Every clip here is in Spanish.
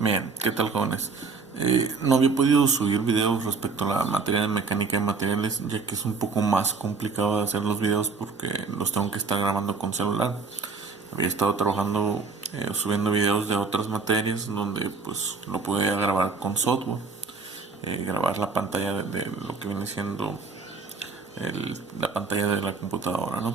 Bien, ¿qué tal, jóvenes? No había podido subir videos respecto a la materia de mecánica de materiales, ya que es un poco más complicado de hacer los videos porque los tengo que estar grabando con celular. Había estado trabajando subiendo videos de otras materias donde pues lo podía grabar con software, grabar la pantalla de lo que viene siendo la pantalla de la computadora, ¿no?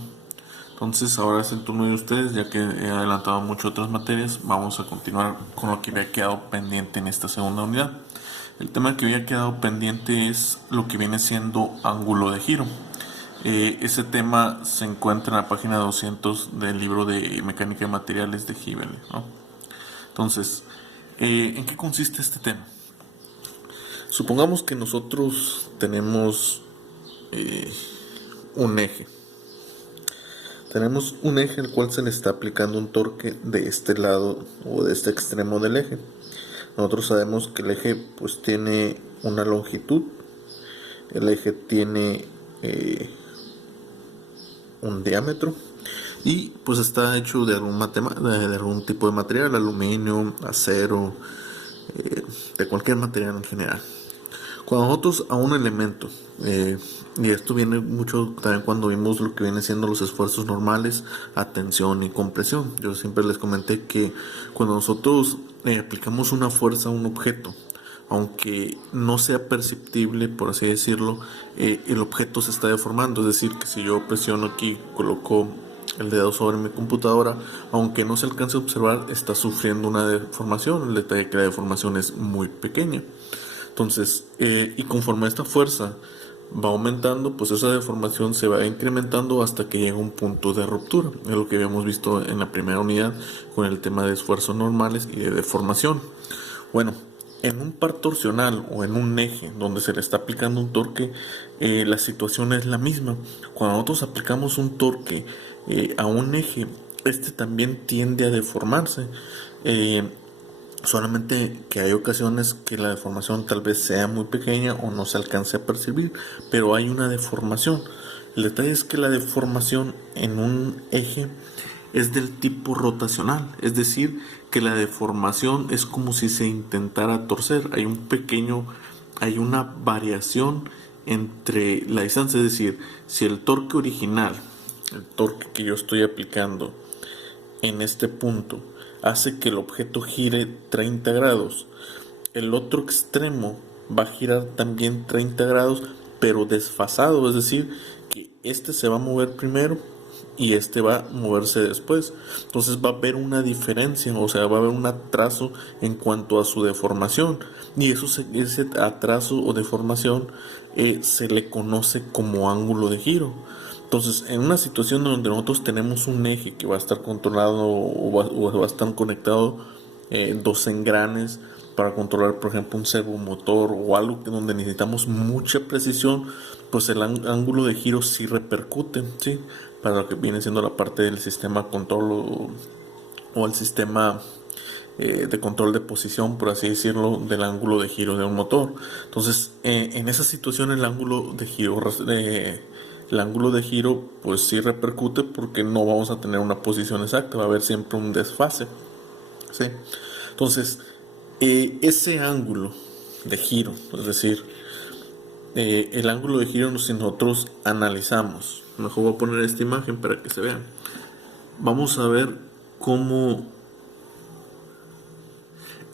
Entonces ahora es el turno de ustedes, ya que he adelantado mucho otras materias, vamos a continuar con lo que había quedado pendiente en esta segunda unidad. El tema que había quedado pendiente es lo que viene siendo ángulo de giro. Ese tema se encuentra en la página 200 del libro de Mecánica de Materiales de Hibel, ¿no? Entonces, ¿en qué consiste este tema? Supongamos que nosotros tenemos un eje. Tenemos un eje al cual se le está aplicando un torque de este lado o de este extremo del eje. Nosotros sabemos que el eje pues tiene una longitud, el eje tiene un diámetro y pues está hecho de algún tipo de material, aluminio, acero, de cualquier material en general. Cuando nosotros a un elemento, y esto viene mucho también cuando vimos lo que viene siendo los esfuerzos normales a tensión y compresión. Yo siempre les comenté que cuando nosotros aplicamos una fuerza a un objeto, aunque no sea perceptible, por así decirlo, el objeto se está deformando. Es decir, que si yo presiono aquí, coloco el dedo sobre mi computadora, aunque no se alcance a observar, está sufriendo una deformación. El detalle es que la deformación es muy pequeña. Entonces, y conforme esta fuerza va aumentando, pues esa deformación se va incrementando hasta que llega a un punto de ruptura. Es lo que habíamos visto en la primera unidad con el tema de esfuerzos normales y de deformación. Bueno, en un par torsional o en un eje donde se le está aplicando un torque, la situación es la misma. Cuando nosotros aplicamos un torque a un eje, este también tiende a deformarse. Eh, Solamente que hay ocasiones que la deformación tal vez sea muy pequeña o no se alcance a percibir, pero hay una deformación. El detalle es que la deformación en un eje es del tipo rotacional, es decir, que la deformación es como si se intentara torcer. Hay una variación entre la distancia, es decir, si el torque original, el torque que yo estoy aplicando en este punto hace que el objeto gire 30 grados. El otro extremo va a girar también 30 grados, pero desfasado, es decir, que este se va a mover primero y este va a moverse después. Entonces va a haber una diferencia, o sea, va a haber un atraso en cuanto a su deformación. Y ese atraso o deformación se le conoce como ángulo de giro. Entonces, en una situación donde nosotros tenemos un eje que va a estar controlado o va a estar conectado dos engranes para controlar, por ejemplo, un servomotor o algo donde necesitamos mucha precisión, pues el ángulo de giro sí repercute, ¿sí? Para lo que viene siendo la parte del sistema control o el sistema de control de posición, por así decirlo, del ángulo de giro de un motor. Entonces, en esa situación el ángulo de giro pues sí repercute porque no vamos a tener una posición exacta, va a haber siempre un desfase, ¿sí? Entonces, ese ángulo de giro, es decir, el ángulo de giro, si nosotros analizamos, mejor voy a poner esta imagen para que se vean, vamos a ver cómo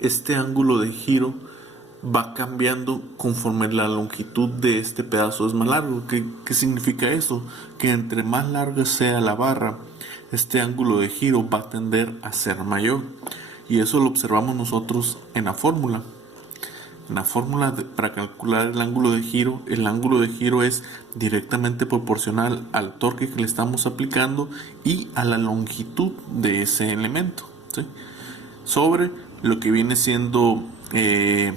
este ángulo de giro va cambiando conforme la longitud de este pedazo es más largo. ¿Qué significa eso? Que entre más larga sea la barra, este ángulo de giro va a tender a ser mayor. Y eso lo observamos nosotros en la fórmula. En la fórmula para calcular el ángulo de giro es directamente proporcional al torque que le estamos aplicando y a la longitud de ese elemento, ¿sí? Sobre lo que viene siendo G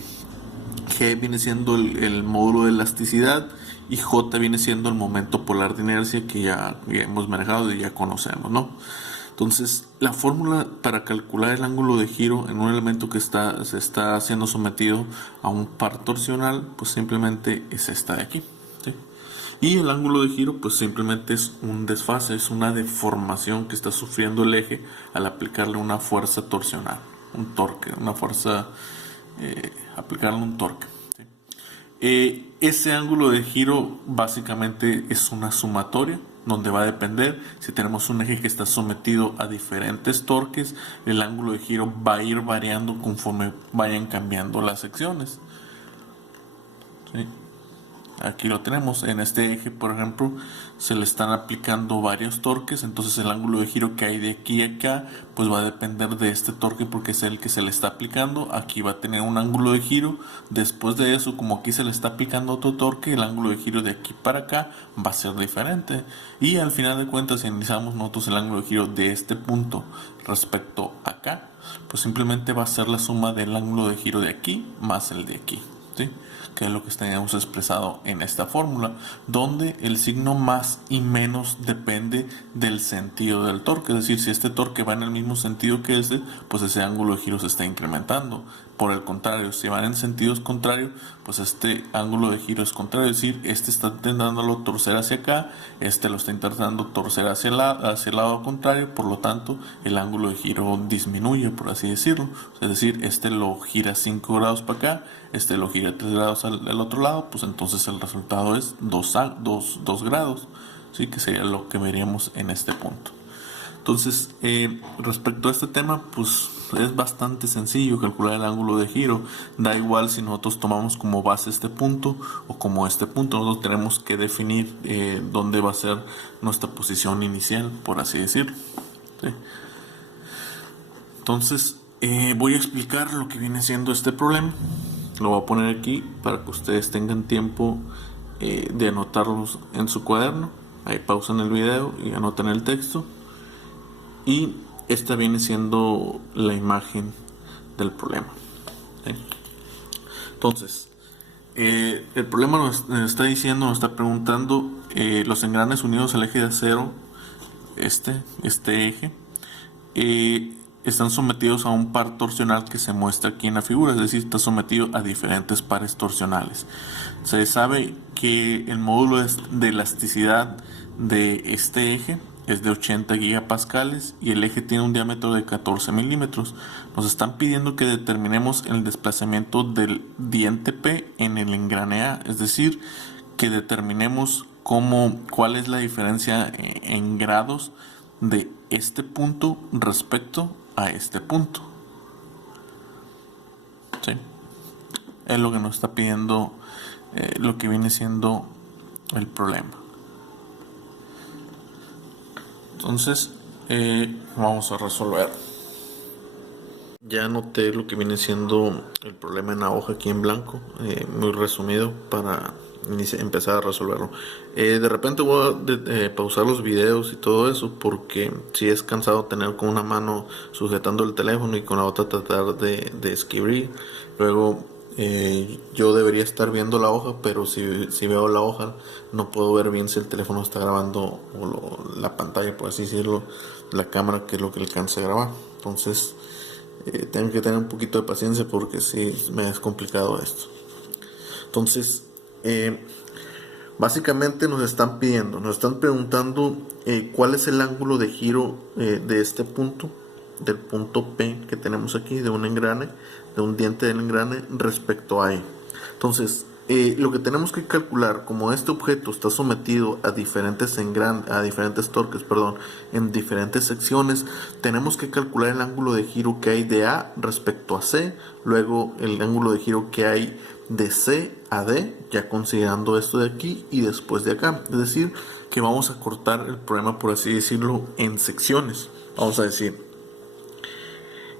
viene siendo el módulo de elasticidad y J viene siendo el momento polar de inercia que ya hemos manejado y ya conocemos, ¿no? Entonces, la fórmula para calcular el ángulo de giro en un elemento que se está siendo sometido a un par torsional, pues simplemente es esta de aquí, ¿sí? Y el ángulo de giro, pues simplemente es un desfase, es una deformación que está sufriendo el eje al aplicarle una fuerza torsional. un torque, una fuerza, aplicarle un torque. ¿Sí? Ese ángulo de giro básicamente es una sumatoria donde va a depender. Si tenemos un eje que está sometido a diferentes torques, el ángulo de giro va a ir variando conforme vayan cambiando las secciones. ¿Sí? Aquí lo tenemos, en este eje por ejemplo se le están aplicando varios torques, entonces el ángulo de giro que hay de aquí a acá pues va a depender de este torque porque es el que se le está aplicando. Aquí va a tener un ángulo de giro, después de eso como aquí se le está aplicando otro torque, el ángulo de giro de aquí para acá va a ser diferente, y al final de cuentas si analizamos nosotros el ángulo de giro de este punto respecto a acá, pues simplemente va a ser la suma del ángulo de giro de aquí más el de aquí. ¿Sí? Que es lo que teníamos expresado en esta fórmula, donde el signo más y menos depende del sentido del torque. Es decir, si este torque va en el mismo sentido que este, pues ese ángulo de giro se está incrementando. Por el contrario, si van en sentidos contrarios, pues este ángulo de giro es contrario. Es decir, este está intentándolo torcer hacia acá, este lo está intentando torcer hacia el lado contrario, por lo tanto el ángulo de giro disminuye, por así decirlo. Es decir, este lo gira 5 grados para acá, este lo gira 3 grados al otro lado, pues entonces el resultado es 2 grados, ¿sí? Que sería lo que veríamos en este punto. Entonces, respecto a este tema, pues es bastante sencillo calcular el ángulo de giro. Da igual si nosotros tomamos como base este punto o como este punto. Nosotros tenemos que definir dónde va a ser nuestra posición inicial, por así decirlo. ¿Sí? Entonces, voy a explicar lo que viene siendo este problema. Lo voy a poner aquí para que ustedes tengan tiempo de anotarlos en su cuaderno. Ahí pausan el video y anotan el texto. Y esta viene siendo la imagen del problema. ¿Sí? Entonces, el problema nos está diciendo, nos está preguntando los engranes unidos al eje de acero, este eje, están sometidos a un par torsional que se muestra aquí en la figura, es decir, está sometido a diferentes pares torsionales. Se sabe que el módulo de elasticidad de este eje es de 80 gigapascales y el eje tiene un diámetro de 14 milímetros. Nos están pidiendo que determinemos el desplazamiento del diente P en el engrane A, es decir, que determinemos cuál es la diferencia en grados de este punto respecto a este punto. ¿Sí? Es lo que nos está pidiendo lo que viene siendo el problema. Entonces, vamos a resolver. Ya anoté lo que viene siendo el problema en la hoja aquí en blanco, muy resumido para empezar a resolverlo. De repente voy a pausar los videos y todo eso porque si es cansado tener con una mano sujetando el teléfono y con la otra tratar de escribir. Luego yo debería estar viendo la hoja, pero si veo la hoja no puedo ver bien si el teléfono está grabando o la pantalla, por así decirlo, la cámara, que es lo que alcance a grabar. Entonces tengo que tener un poquito de paciencia porque sí me es complicado esto. Entonces básicamente nos están preguntando cuál es el ángulo de giro de este punto, del punto P que tenemos aquí, de un engrane, de un diente del engrane respecto a E. Entonces, lo que tenemos que calcular, como este objeto está sometido a diferentes torques, en diferentes secciones, tenemos que calcular el ángulo de giro que hay de A respecto a C, luego el ángulo de giro que hay de C a D, ya considerando esto de aquí y después de acá. Es decir, que vamos a cortar el problema, por así decirlo, en secciones. Vamos a decir,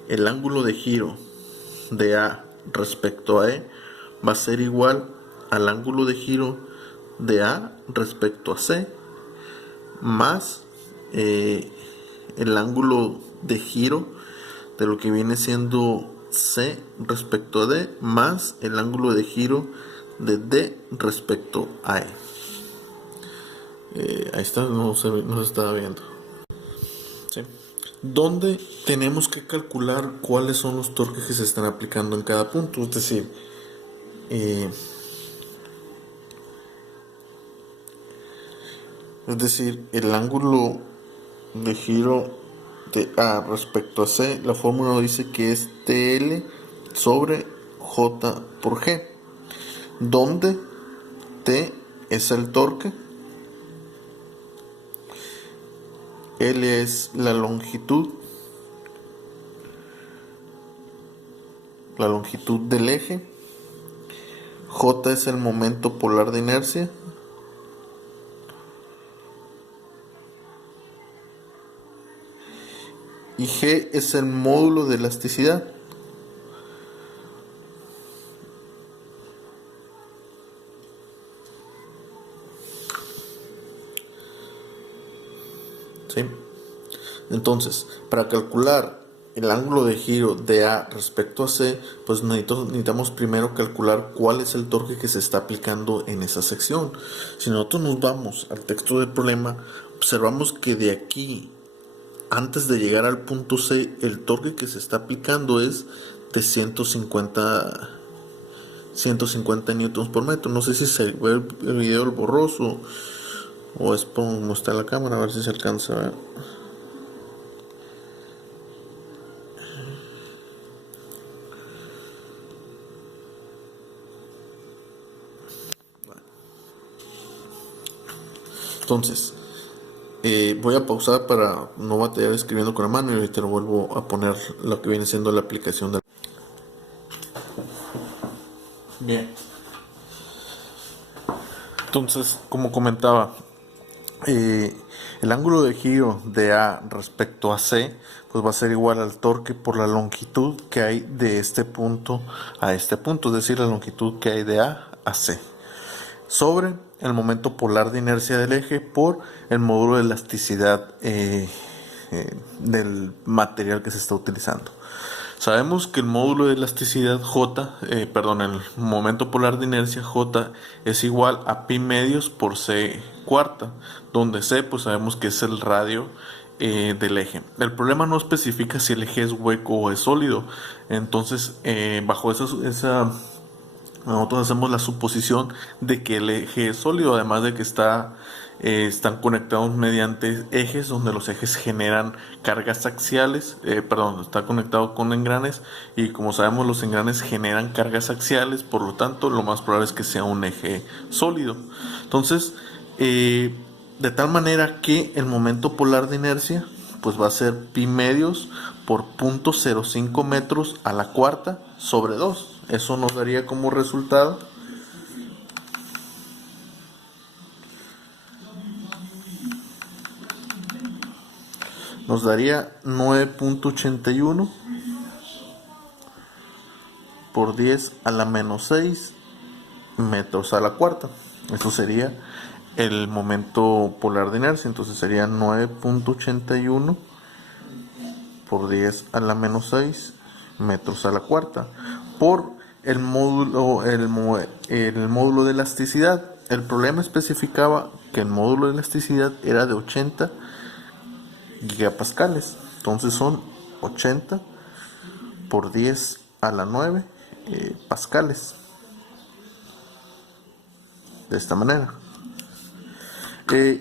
el ángulo de giro de A respecto a E va a ser igual al ángulo de giro de A respecto a C más el ángulo de giro de lo que viene siendo C respecto a D más el ángulo de giro de D respecto a E. Ahí está, no se estaba viendo. ¿Sí? Donde tenemos que calcular cuáles son los torques que se están aplicando en cada punto. Es decir, el ángulo de giro de A respecto a C, la fórmula dice que es TL sobre J por G, donde T es el torque, L es la longitud del eje, J es el momento polar de inercia y G es el módulo de elasticidad. ¿Sí? Entonces, para calcular el ángulo de giro de A respecto a C, pues necesitamos primero calcular cuál es el torque que se está aplicando en esa sección. Si nosotros nos vamos al texto del problema, observamos que de aquí, antes de llegar al punto C, el torque que se está aplicando es de 150 newtons por metro. No sé si se ve el video el borroso o es como está la cámara, a ver si se alcanza a ver. Entonces, voy a pausar para no batallar escribiendo con la mano y ahorita lo vuelvo a poner lo que viene siendo la aplicación de... Bien. Entonces, como comentaba, el ángulo de giro de A respecto a C pues va a ser igual al torque por la longitud que hay de este punto a este punto, es decir, la longitud que hay de A a C, sobre el momento polar de inercia del eje por el módulo de elasticidad del material que se está utilizando. Sabemos que el módulo de elasticidad el momento polar de inercia J es igual a pi medios por C cuarta, donde C pues sabemos que es el radio del eje. El problema no especifica si el eje es hueco o es sólido, entonces bajo esa nosotros hacemos la suposición de que el eje es sólido, además de que están conectados mediante ejes donde los ejes generan cargas axiales, está conectado con engranes y como sabemos los engranes generan cargas axiales, por lo tanto lo más probable es que sea un eje sólido. Entonces, de tal manera que el momento polar de inercia pues va a ser pi medios por 0.05 metros a la cuarta sobre 2. Eso nos daría como resultado nos daría 9.81 por 10 a la menos 6 metros a la cuarta. Eso sería el momento polar de inercia. Entonces sería 9.81 por 10 a la menos 6 metros a la cuarta por el módulo de elasticidad. El problema especificaba que el módulo de elasticidad era de 80 gigapascales. Entonces son 80 por 10 a la 9 pascales. De esta manera.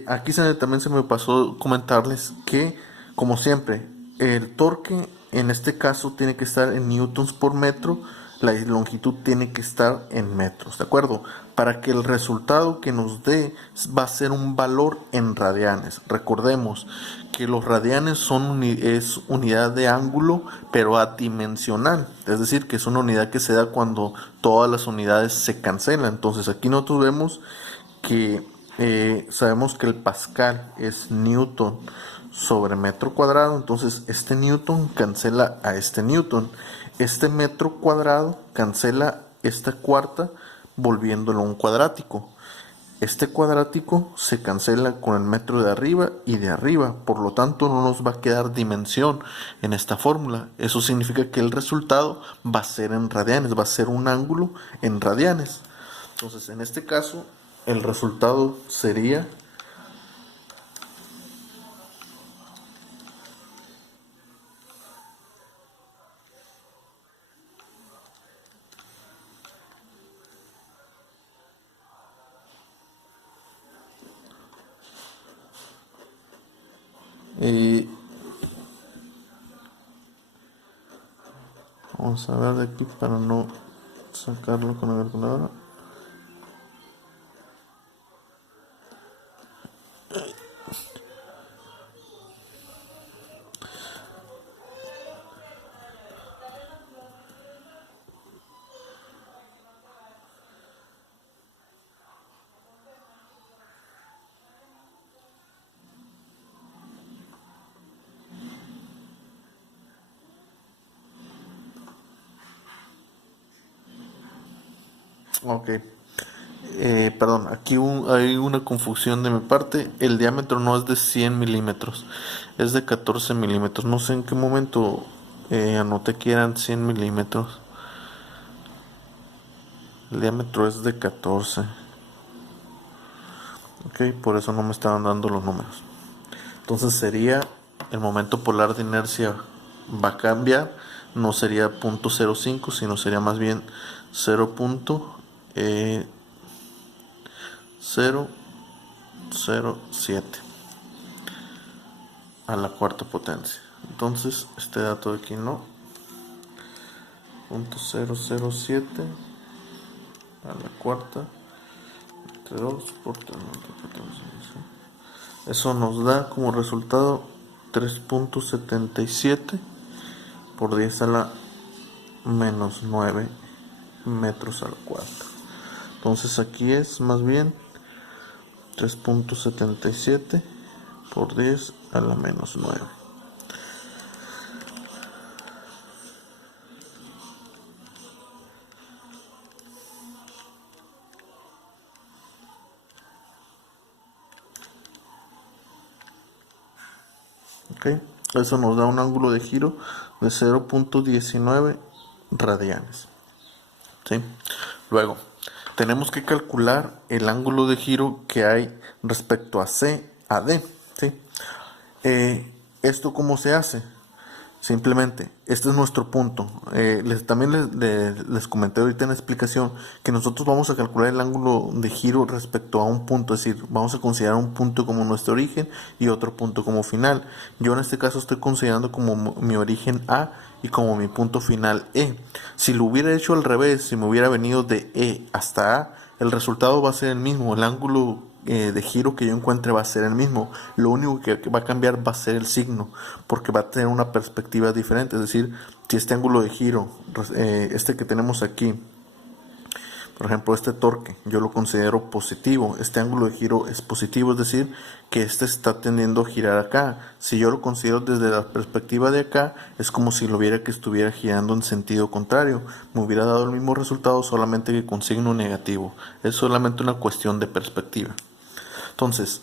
Aquí también se me pasó comentarles que, como siempre, el torque en este caso tiene que estar en newtons por metro, la longitud tiene que estar en metros, ¿de acuerdo? Para que el resultado que nos dé va a ser un valor en radianes. Recordemos que los radianes es unidad de ángulo, pero adimensional, es decir, que es una unidad que se da cuando todas las unidades se cancelan. Entonces aquí nosotros vemos que sabemos que el pascal es newton sobre metro cuadrado, entonces este newton cancela a este newton, este metro cuadrado cancela esta cuarta volviéndolo un cuadrático, este cuadrático se cancela con el metro de arriba y de arriba, por lo tanto no nos va a quedar dimensión en esta fórmula. Eso significa que el resultado va a ser en radianes, va a ser un ángulo en radianes. Entonces en este caso el resultado sería Vamos a darle aquí para no sacarlo con la calculadora. Ok. Perdón, aquí hay una confusión de mi parte. El diámetro no es de 100 milímetros, es de 14 milímetros. No sé en qué momento anoté que eran 100 milímetros. El diámetro es de 14. Ok, por eso no me estaban dando los números. Entonces sería el momento polar de inercia va a cambiar. No sería 0.05, sino sería más bien 0.007 a la cuarta potencia. Entonces este dato de aquí no. 0.007 a la cuarta entre 2 por 3 potencia. Eso nos da como resultado 3.77 por 10 a la menos 9 metros al cuarto. Entonces aquí es más bien 3.77 por 10 a la menos 9. Okay. Eso nos da un ángulo de giro de 0.19 radianes. ¿Sí? Luego, tenemos que calcular el ángulo de giro que hay respecto a C a D. ¿Sí? ¿Esto cómo se hace? Simplemente, este es nuestro punto. También les comenté ahorita en la explicación que nosotros vamos a calcular el ángulo de giro respecto a un punto, es decir, vamos a considerar un punto como nuestro origen y otro punto como final. Yo en este caso estoy considerando como mi origen A y como mi punto final E. Si lo hubiera hecho al revés, si me hubiera venido de E hasta A, el resultado va a ser el mismo. El ángulo de giro que yo encuentre va a ser el mismo. Lo único que va a cambiar va a ser el signo, porque va a tener una perspectiva diferente. Es decir, si este ángulo de giro, este que tenemos aquí, por ejemplo, este torque, yo lo considero positivo. Este ángulo de giro es positivo, es decir, que este está tendiendo a girar acá. Si yo lo considero desde la perspectiva de acá, es como si lo viera que estuviera girando en sentido contrario. Me hubiera dado el mismo resultado, solamente que con signo negativo. Es solamente una cuestión de perspectiva. Entonces,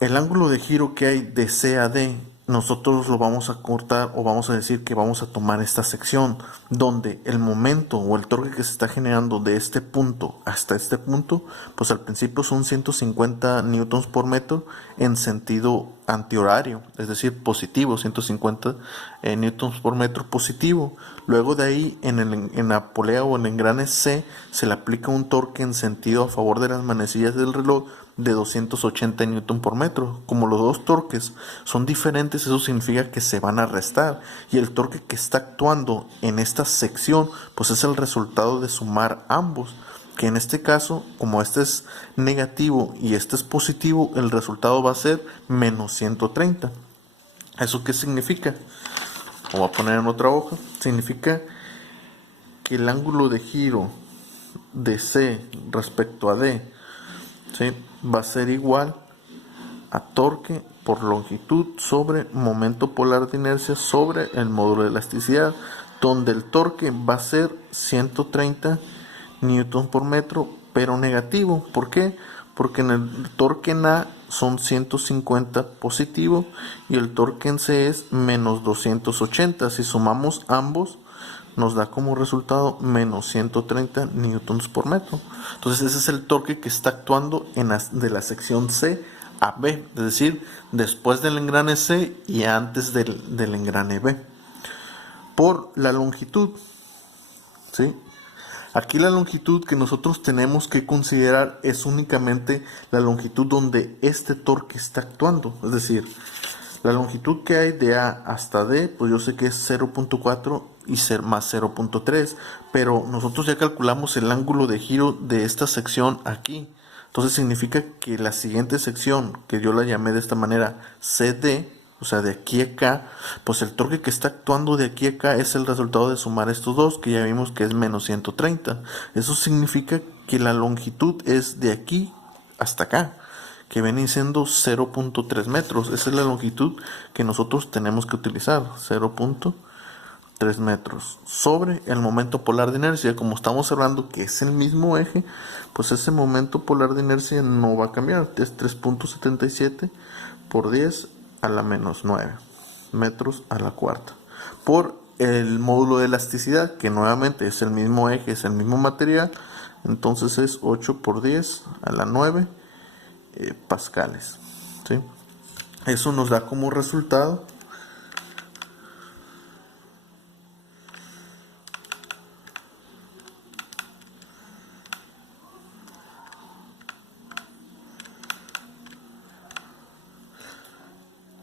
el ángulo de giro que hay de C a D, nosotros lo vamos a cortar o vamos a decir que vamos a tomar esta sección donde el momento o el torque que se está generando de este punto hasta este punto, pues al principio son 150 newtons por metro en sentido antihorario, es decir, positivo, 150 newtons por metro positivo. Luego de ahí en la polea o en el engrane C se le aplica un torque en sentido a favor de las manecillas del reloj de 280 newton por metro. Como los dos torques son diferentes, eso significa que se van a restar, y el torque que está actuando en esta sección pues es el resultado de sumar ambos, que en este caso, como este es negativo y este es positivo, el resultado va a ser menos 130. ¿Eso qué significa? Lo voy a poner en otra hoja. Significa que el ángulo de giro de C respecto a D, ¿sí?, va a ser igual a torque por longitud sobre momento polar de inercia sobre el módulo de elasticidad, donde el torque va a ser 130 newton por metro, pero negativo. ¿Por qué? Porque en el torque en A son 150 positivo y el torque en C es menos 280. Si sumamos ambos, nos da como resultado menos 130 newtons por metro. Entonces ese es el torque que está actuando de la sección C a B, es decir, después del engrane C y antes del engrane B, por la longitud. ¿Sí? Aquí la longitud que nosotros tenemos que considerar es únicamente la longitud donde este torque está actuando, es decir, la longitud que hay de A hasta D, pues yo sé que es 0.4 y ser más 0.3, pero nosotros ya calculamos el ángulo de giro de esta sección aquí. Entonces significa que la siguiente sección, que yo la llamé de esta manera CD, o sea, de aquí a acá, pues el torque que está actuando de aquí a acá es el resultado de sumar estos dos, que ya vimos que es menos 130. Eso significa que la longitud es de aquí hasta acá, que viene siendo 0.3 metros. Esa es la longitud que nosotros tenemos que utilizar, 0.3 metros sobre el momento polar de inercia. Como estamos hablando que es el mismo eje, pues ese momento polar de inercia no va a cambiar, es 3.77 por 10 a la menos 9 metros a la cuarta, por el módulo de elasticidad, que nuevamente es el mismo eje, es el mismo material, entonces es 8 por 10 a la 9 pascales, ¿sí? Eso nos da como resultado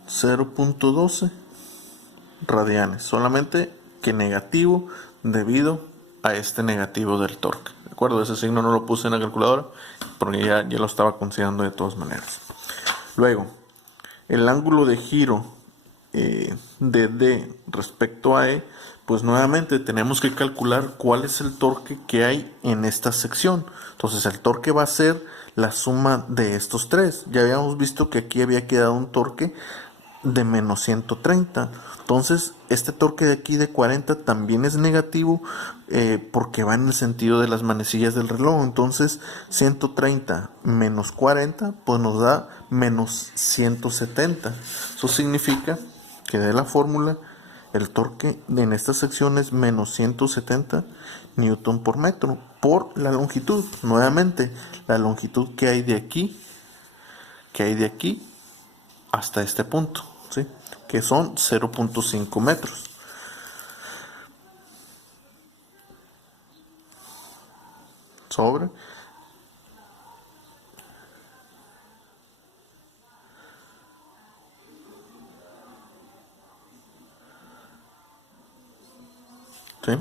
0.12 radianes, solamente que negativo debido a este negativo del torque. ¿De acuerdo? Ese signo no lo puse en la calculadora porque ya lo estaba considerando de todas maneras. Luego, el ángulo de giro de D respecto a E, pues nuevamente tenemos que calcular cuál es el torque que hay en esta sección. Entonces el torque va a ser la suma de estos tres. Ya habíamos visto que aquí había quedado un torque de menos 130. Entonces este torque de aquí de 40 también es negativo porque va en el sentido de las manecillas del reloj. Entonces 130 menos 40 pues nos da menos 170. Eso significa que de la fórmula el torque en esta sección es menos 170 newton por metro por la longitud. Nuevamente la longitud que hay de aquí hasta este punto, ¿sí? Que son 0.5 metros. Sobre ¿sí?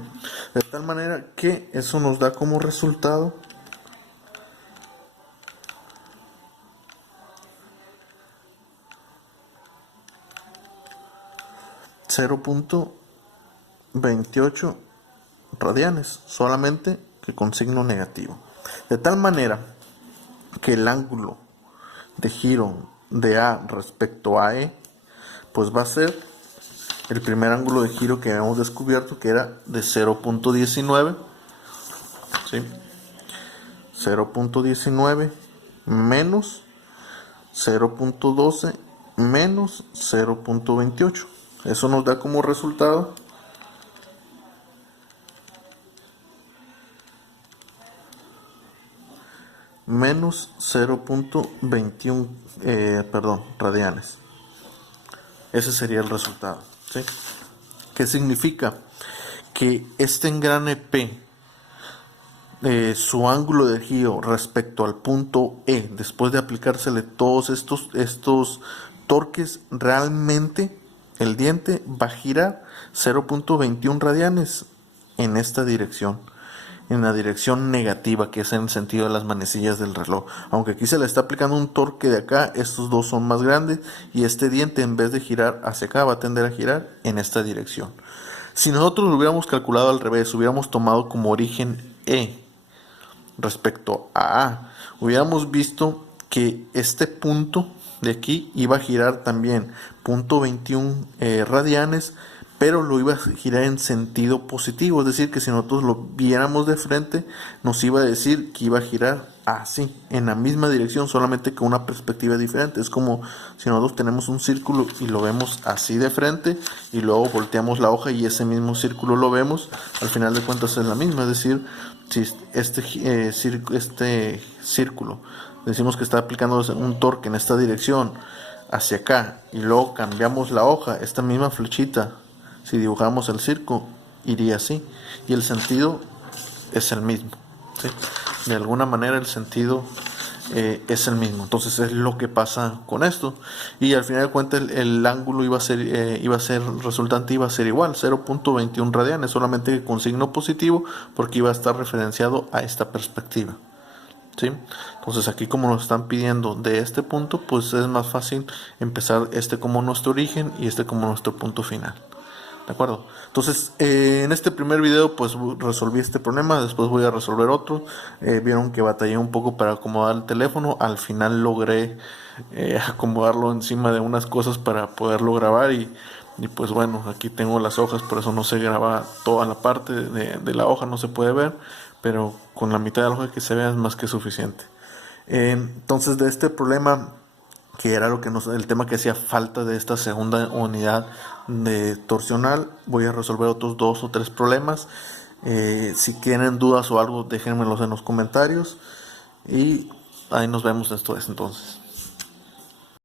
De tal manera que eso nos da como resultado 0.28 radianes, solamente que con signo negativo. De tal manera que el ángulo de giro de A respecto a E, pues va a ser el primer ángulo de giro que habíamos descubierto, que era de 0.19, ¿sí? 0.19 menos 0.12 menos 0.28. Eso nos da como resultado menos 0.21 radianes. Ese sería el resultado, ¿sí? ¿Qué significa? Que este engrane P, su ángulo de giro respecto al punto E, después de aplicársele todos estos torques, realmente el diente va a girar 0.21 radianes en esta dirección, en la dirección negativa, que es en el sentido de las manecillas del reloj. Aunque aquí se le está aplicando un torque de acá, estos dos son más grandes y este diente, en vez de girar hacia acá, va a tender a girar en esta dirección. Si nosotros lo hubiéramos calculado al revés, hubiéramos tomado como origen E respecto a A, hubiéramos visto que este punto de aquí iba a girar también 0.21 radianes, pero lo iba a girar en sentido positivo, es decir, que si nosotros lo viéramos de frente, nos iba a decir que iba a girar así, en la misma dirección, solamente con una perspectiva diferente. Es como si nosotros tenemos un círculo y lo vemos así de frente, y luego volteamos la hoja y ese mismo círculo lo vemos, al final de cuentas es la misma, es decir, si este círculo decimos que está aplicando un torque en esta dirección hacia acá y luego cambiamos la hoja, esta misma flechita, si dibujamos el círculo, iría así y el sentido es el mismo, ¿sí? De alguna manera el sentido es el mismo. Entonces es lo que pasa con esto. Y al final de cuentas el ángulo resultante iba a ser igual, 0.21 radianes, solamente con signo positivo porque iba a estar referenciado a esta perspectiva. ¿Sí? Entonces aquí como nos están pidiendo de este punto, pues es más fácil empezar este como nuestro origen y este como nuestro punto final. ¿De acuerdo? Entonces, en este primer video pues resolví este problema, después voy a resolver otro. Vieron que batallé un poco para acomodar el teléfono, al final logré acomodarlo encima de unas cosas para poderlo grabar y pues bueno, aquí tengo las hojas, por eso no se graba toda la parte de la hoja, no se puede ver, pero con la mitad de la hoja que se vea es más que suficiente. Entonces de este problema, que era el tema que hacía falta de esta segunda unidad de torsional, voy a resolver otros 2 o 3 problemas. Si tienen dudas o algo, déjenmelos en los comentarios y ahí nos vemos después entonces.